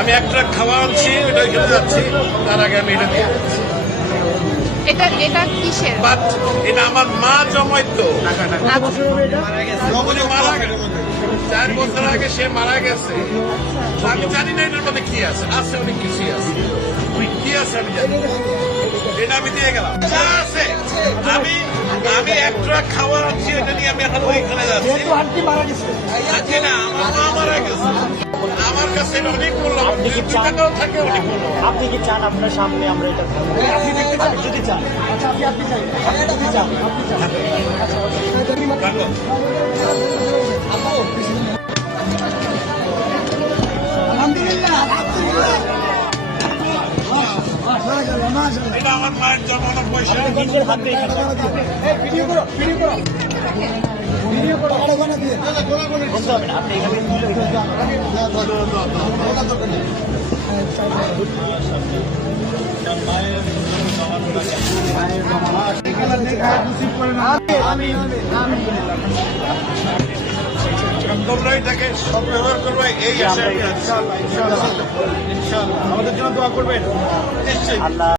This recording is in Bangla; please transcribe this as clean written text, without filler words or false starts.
আমি এক ট্রাক খাওয়া আনছি, এটা ওইখানে যাচ্ছি, তার আগে আমি এটা দিয়ে দিচ্ছি। এটা এটা কিসের? বাট এটা আমার মা জমাইতো, উনি মারা গেছে 4 বছর আগে, সে মারা গেছে। আমি জানি না এটার মধ্যে কি আছে, আছে অনেক কিছুই আছে, কি আছে আমি জানি না। এটা আমি দিয়ে গেলাম, যা আছে আমি আমি এক ট্রাক খাওয়া আনছি, এটা নিয়ে আমি এখন ওইখানে যাচ্ছি। আন্টি মারা গেছে। আজকে না, আমার মা মারা গেছে, আমার কাছে এটা অনেক মূল্যবান, 2 টাকাও থাকে অনেক মূল্যবান। আপনি কি চান আপনার সামনে আমরা এটা আপনি দেখতে পাবেন যদি চান? আচ্ছা আপনি চাই, যদি চান আপনি চান। রাখো। এটা আমার মায়ের জমানো পয়সা। নিজের হাতে বলতে হবে না, আপনি এখানে তোমরা এটাকে সব ব্যবহার করবে, এই আশা ইনশাআল্লাহ আমাদের জন্য দোয়া করবেন। নিশ্চয়ই। আল্লাহ